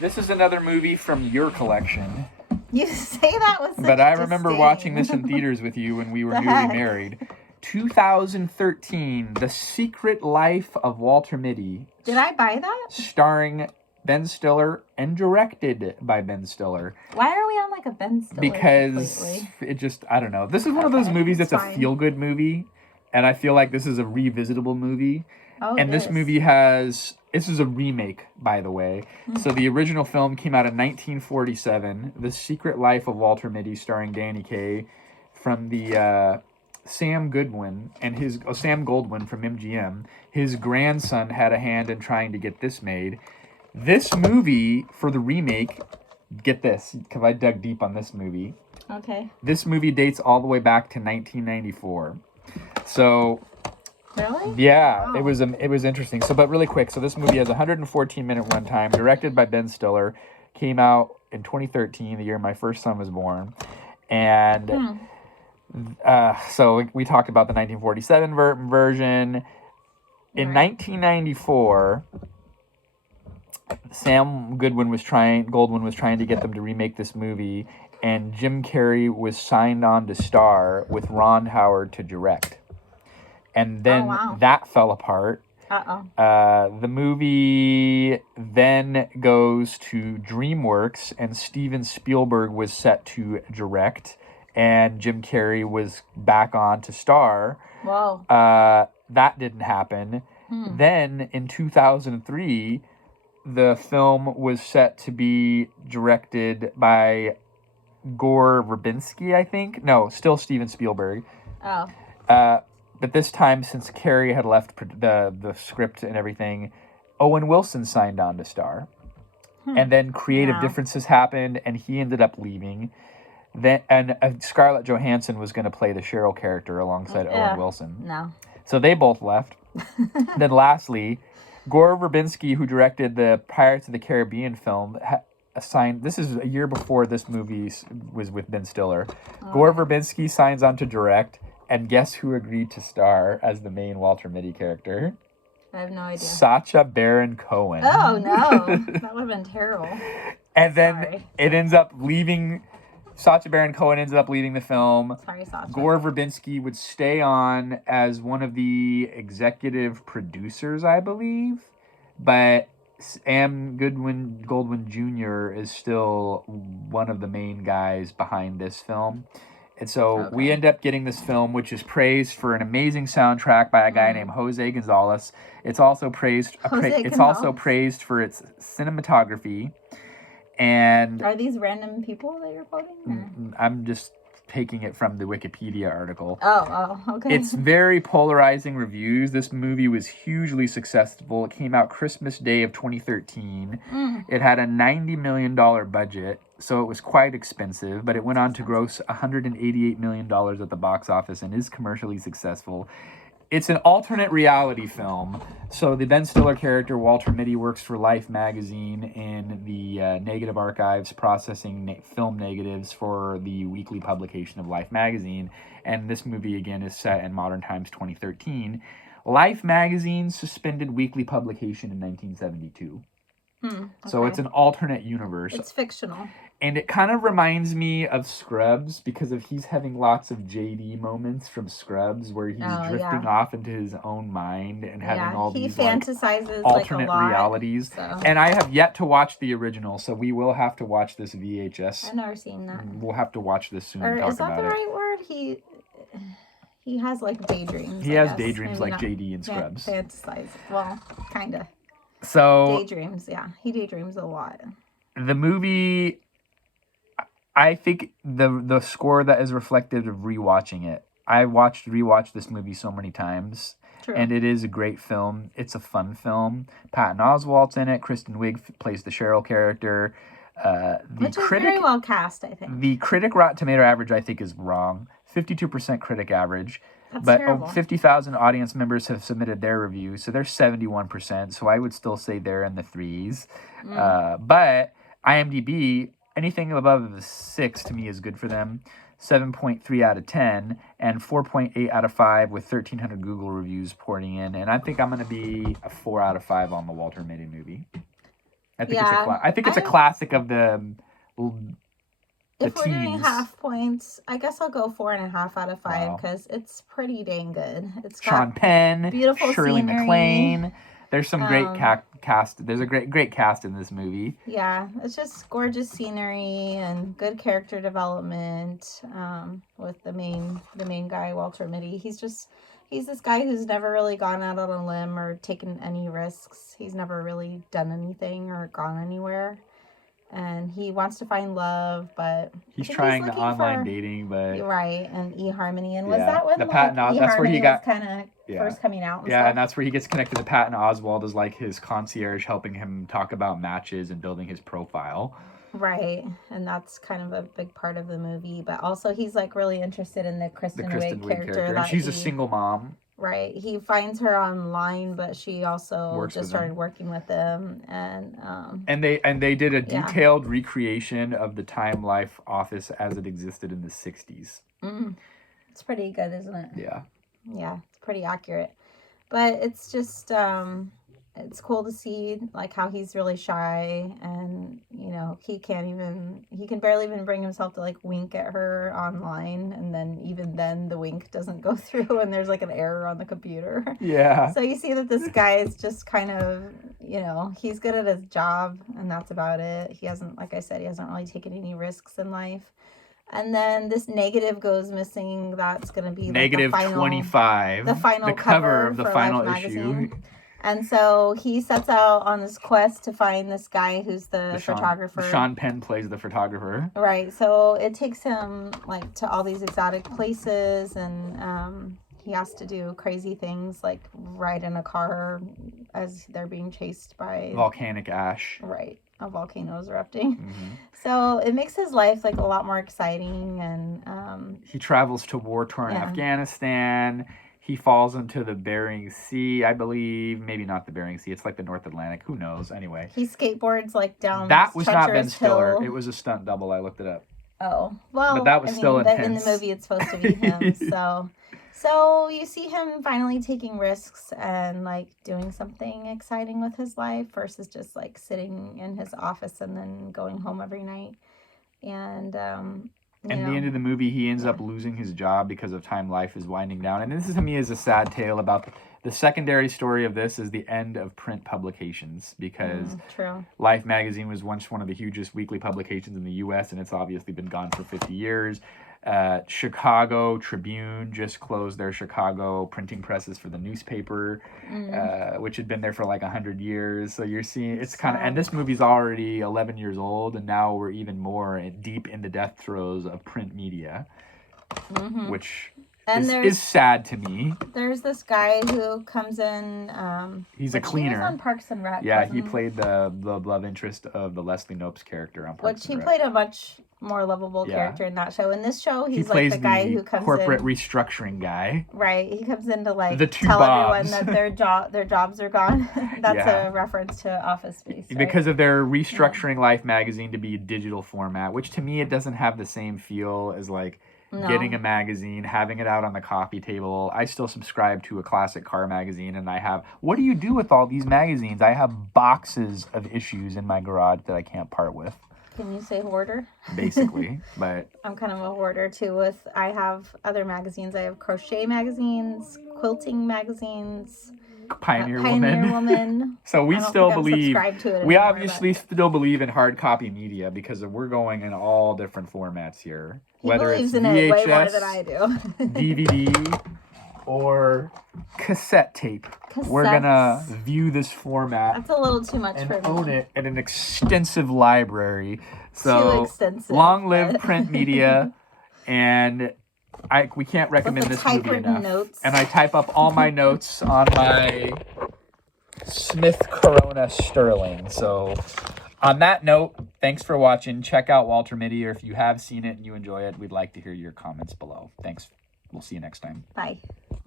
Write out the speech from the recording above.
This is another movie from your collection. You say that with such But I remember disdain. watching this in theaters with you when we were The newly heck? married. 2013, The Secret Life of Walter Mitty. Did I buy that? Starring Ben Stiller and directed by Ben Stiller. Why are we on like a Ben Stiller Because lately? it just, I don't know. This is one of those movies that's fine. a feel-good movie. And I feel like this is a revisitable movie. Oh, And this movie this is a remake, by the way. So the original film came out in 1947, The Secret Life of Walter Mitty, starring Danny Kaye, from the Sam Goldwyn from MGM. His grandson had a hand in trying to get this made. This movie, for the remake, get this, because I dug deep on this movie. Okay. This movie dates all the way back to 1994. So... Really? Yeah, Wow. It was interesting. So, but really quick. So this movie has a 114-minute runtime, directed by Ben Stiller, came out in 2013, the year my first son was born, and so we talked about the 1947 version. In 1994, Goldwyn was trying to get them to remake this movie, and Jim Carrey was signed on to star with Ron Howard to direct. And then that fell apart. The movie then goes to DreamWorks, and Steven Spielberg was set to direct, and Jim Carrey was back on to star. Wow. That didn't happen. Then, in 2003, the film was set to be directed by Gore Verbinski, I think. No, still Steven Spielberg. But this time, since Carrey had left the script and everything, Owen Wilson signed on to star. And then creative differences happened, and he ended up leaving. And Scarlett Johansson was going to play the Cheryl character alongside Owen Wilson. No. So they both left. Then lastly, Gore Verbinski, who directed the Pirates of the Caribbean film, assigned. This is a year before this movie was with Ben Stiller. Gore Verbinski signs on to direct. And guess who agreed to star as the main Walter Mitty character? I have no idea. Sacha Baron Cohen. Oh, no. That would have been terrible. And then it ends up leaving... Sacha Baron Cohen ends up leaving the film. Sorry, Sacha. Gore Verbinski would stay on as one of the executive producers, I believe. But Sam Goldwyn Jr. is still one of the main guys behind this film. And so we end up getting this film, which is praised for an amazing soundtrack by a guy named Jose Gonzalez. It's also praised. Also praised for its cinematography. And are these random people that you're quoting? I'm just taking it from the Wikipedia article. Oh, okay. It's very polarizing reviews. This movie was hugely successful. It came out Christmas Day of 2013. It had a $90 million budget, so it was quite expensive, but it went on to gross $188 million at the box office and is commercially successful. It's an alternate reality film. So the Ben Stiller character, Walter Mitty, works for Life magazine in the negative archives, processing film negatives for the weekly publication of Life magazine. And this movie, again, is set in modern times, 2013. Life magazine suspended weekly publication in 1972. So it's an alternate universe. It's fictional. And it kind of reminds me of Scrubs because he's having lots of JD moments from Scrubs where he's drifting off into his own mind and having all these fantasizes alternate like a lot, realities. So. And I have yet to watch the original, so we will have to watch this VHS. I've never seen that. We'll have to watch this soon and talk about it. Is that the right word? He has like daydreams. He has daydreams like JD and Scrubs. Fantasize. Well, kind of. So daydreams, yeah. He daydreams a lot. The movie, I think the score that is reflective of rewatching it. I rewatched this movie so many times. True. And it is a great film. It's a fun film. Patton Oswalt's in it. Kristen Wiig plays the Cheryl character. Which is very well cast, I think. The critic Rotten Tomato average, I think, is wrong. 52% critic average. That's but terrible. 50,000 audience members have submitted their reviews, so they're 71%. So I would still say they're in the threes. But IMDb, anything above a 6 to me is good for them. 7.3 out of 10 and 4.8 out of 5 with 1,300 Google reviews pouring in. And I think I'm going to be a 4 out of 5 on the Walter Mitty movie. I think Yeah. I think it's a classic of the If we're doing teens. half points, I guess I'll go 4.5 out of 5 Wow. because it's pretty dang good. It's Sean got Penn, beautiful Shirley scenery. MacLaine. There's some great Um, cast. There's a great cast in this movie. Yeah, it's just gorgeous scenery and good character development with the main guy, Walter Mitty. He's this guy who's never really gone out on a limb or taken any risks. He's never really done anything or gone anywhere. And he wants to find love, but he's trying the online dating, but right, and eHarmony. And was that when the Patton that's where he got kind of first coming out? And stuff? And that's where he gets connected to Patton Oswalt as like his concierge, helping him talk about matches and building his profile. Right, and that's kind of a big part of the movie. But also, he's like really interested in the Kristen Wiig character. And she's a single mom. Right, he finds her online, but she also just started working with him, and they did a detailed recreation of the Time Life office as it existed in the 60s. It's pretty good, isn't it? Yeah, it's pretty accurate, but it's just it's cool to see like how he's really shy, and he can barely even bring himself to like wink at her online, and then even then the wink doesn't go through and there's like an error on the computer. Yeah. So you see that this guy is just kind of, he's good at his job and that's about it. He hasn't, like I said, he hasn't really taken any risks in life. And then this negative goes missing. That's going to be negative like 25. The final cover of the final issue. And so he sets out on this quest to find this guy who's the photographer. Sean Penn plays the photographer. Right. So it takes him like to all these exotic places, and he has to do crazy things like ride in a car as they're being chased by volcanic ash. Right. A volcano is erupting. So it makes his life like a lot more exciting, and he travels to war-torn Afghanistan. He falls into the Bering Sea, I believe. Maybe not the Bering Sea. It's like the North Atlantic. Who knows? Anyway. He skateboards like down that was not Ben Stiller. Hill. It was a stunt double. I looked it up. Oh. Well, but that was still intense. In the movie, it's supposed to be him. So you see him finally taking risks and like doing something exciting with his life versus just like sitting in his office and then going home every night. And at the end of the movie, he ends up losing his job because of Time Life is winding down. And this, to me, is a sad tale about the secondary story of this is the end of print publications, because Life magazine was once one of the hugest weekly publications in the U.S., and it's obviously been gone for 50 years. Chicago Tribune just closed their Chicago printing presses for the newspaper, which had been there for like 100 years. So you're seeing it's kind of, and this movie's already 11 years old, and now we're even more deep in the death throes of print media, which is sad to me. There's this guy who comes in. He's a cleaner. He was on Parks and Rec. Yeah, he played the love interest of the Leslie Knope's character on Parks and Rec. Which he played a much more lovable character in that show. In this show, he's like the guy who comes corporate in, restructuring guy. Right, he comes in to like tell everyone that their jobs are gone. That's a reference to Office Space. Right? Because of their restructuring Life magazine to be a digital format, which to me it doesn't have the same feel as like getting a magazine, having it out on the coffee table. I still subscribe to a classic car magazine, and I have. What do you do with all these magazines? I have boxes of issues in my garage that I can't part with. Can you say hoarder? Basically, but I'm kind of a hoarder too. I have other magazines. I have crochet magazines, quilting magazines, Pioneer Woman. So we still believe. We obviously still believe in hard copy media because we're going in all different formats here. Whether it's VHS, it way more than I do. DVD, or cassette tape. We're gonna view this format. That's a little too much for me. And own it in an extensive library. So too extensive. Long live print media, and we can't recommend this movie enough. Notes. And I type up all my notes on my Smith Corona Sterling. So on that note, thanks for watching. Check out Walter Mitty, or if you have seen it and you enjoy it, we'd like to hear your comments below. Thanks. We'll see you next time. Bye.